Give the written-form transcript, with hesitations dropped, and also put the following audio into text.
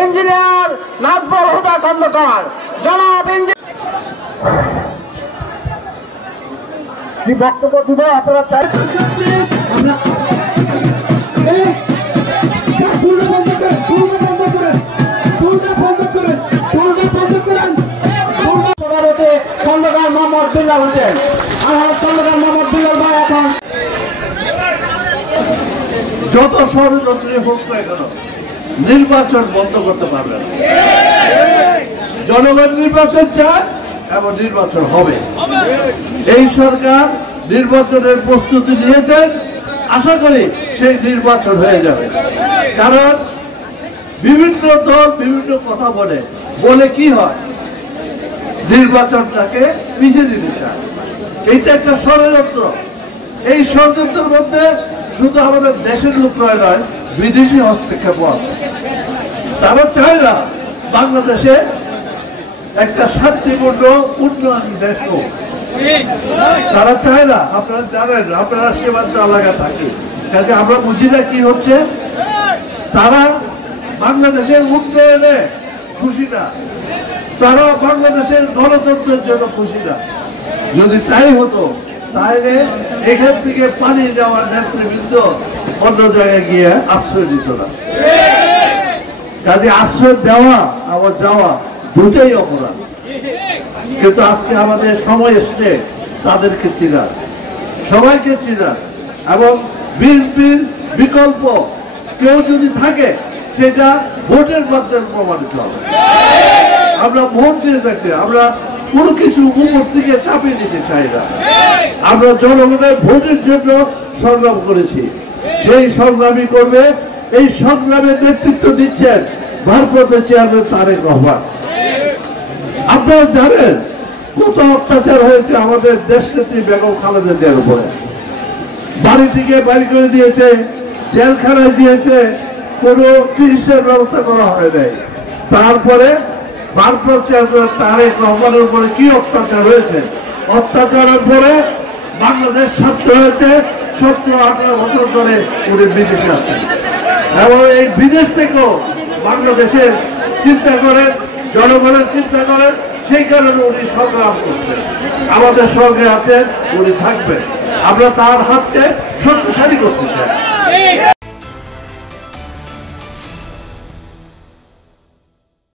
Engineer Nazbul হুদা খন্দকার জনাব কি বক্তব্য দিব আপনারা চাই খন্দকার মোহাম্মদ বিল্লাল হোসেন খন্দকার মোহাম্মদ বিল্লাল ভাই এখন যত ষড়যন্ত্রে হোক না কেন নির্বাচন বন্ধ করতে পারবে না। জনগণ নির্বাচন চায় এবং নির্বাচন হবে। এই সরকার নির্বাচনের প্রস্তুতি নিয়েছেন, আশা করি সেই নির্বাচন হয়ে যাবে। কারণ বিভিন্ন দল বিভিন্ন কথা বলে কি হয়, নির্বাচনটাকে পিছিয়ে দিতে চায়। এইটা একটা ষড়যন্ত্র। এই ষড়যন্ত্রের মধ্যে শুধু আমাদের দেশের লোকরা নয়, বিদেশি হস্তক্ষেপ আছে। তারা চায় না বাংলাদেশে একটা শান্তিপূর্ণ উন্নয়ন দেশ হোক। তারা চায় না, আপনারা জানেন, আপনারা সীমান্ত এলাকা থাকি, কাজে আমরা বুঝি না কি হচ্ছে। তারা বাংলাদেশের উন্নয়নে খুশি না, তারা বাংলাদেশের গণতন্ত্রের জন্য খুশি না। যদি তাই হতো তাহলে এখান থেকে পালিয়ে যাওয়ার নেতৃবৃন্দ অন্য জায়গায় গিয়ে আশ্রয় দিত না। কাজে আশ্রয় দেওয়া আবার যাওয়া দুটোই অপরাধ। কিন্তু আজকে আমাদের সময় এসছে তাদেরকে চিনা, সবাইকে চিনা, এবং বিএনপির বিকল্প কেউ যদি থাকে সেটা ভোটের মাধ্যমে প্রমাণিত হবে। আমরা ভোট দিয়ে থাকতে, আমরা কোনো কিছু উপর থেকে চাপিয়ে দিতে চাই না। আমরা জনগণের ভোটের জন্য সংগ্রাম করেছি, সেই সংগ্রামই করবে। এই সংগ্রামের নেতৃত্ব দিচ্ছেন ভারপ্রাপ্ত চেয়ারম্যান তারেক রহমান। আপনারা জানেন কত অত্যাচার হয়েছে আমাদের দেশনেত্রী বেগম খালেদা জিয়ার উপরে। বাড়ি থেকে বাড়ি করে দিয়েছে, জেলখানায় দিয়েছে, কোনো চিকিৎসার ব্যবস্থা করা হয় নাই। তারপরে ভারপ্রাপ্ত চেয়ারম্যান তারেক রহমানের উপরে কি অত্যাচার হয়েছে, অত্যাচারের পরে বাংলাদেশ স্বার্থ হয়েছে। 17-18 বছর ধরে উনি বিদেশে আছেন, এবং এই বিদেশ থেকেও বাংলাদেশের চিন্তা করেন, জনগণের চিন্তা করেন, সেই কারণে উনি সংগ্রাম করছেন। আমাদের সঙ্গে আছেন, উনি থাকবেন। আমরা তার হাতকে শক্তিশালী করতে চাই।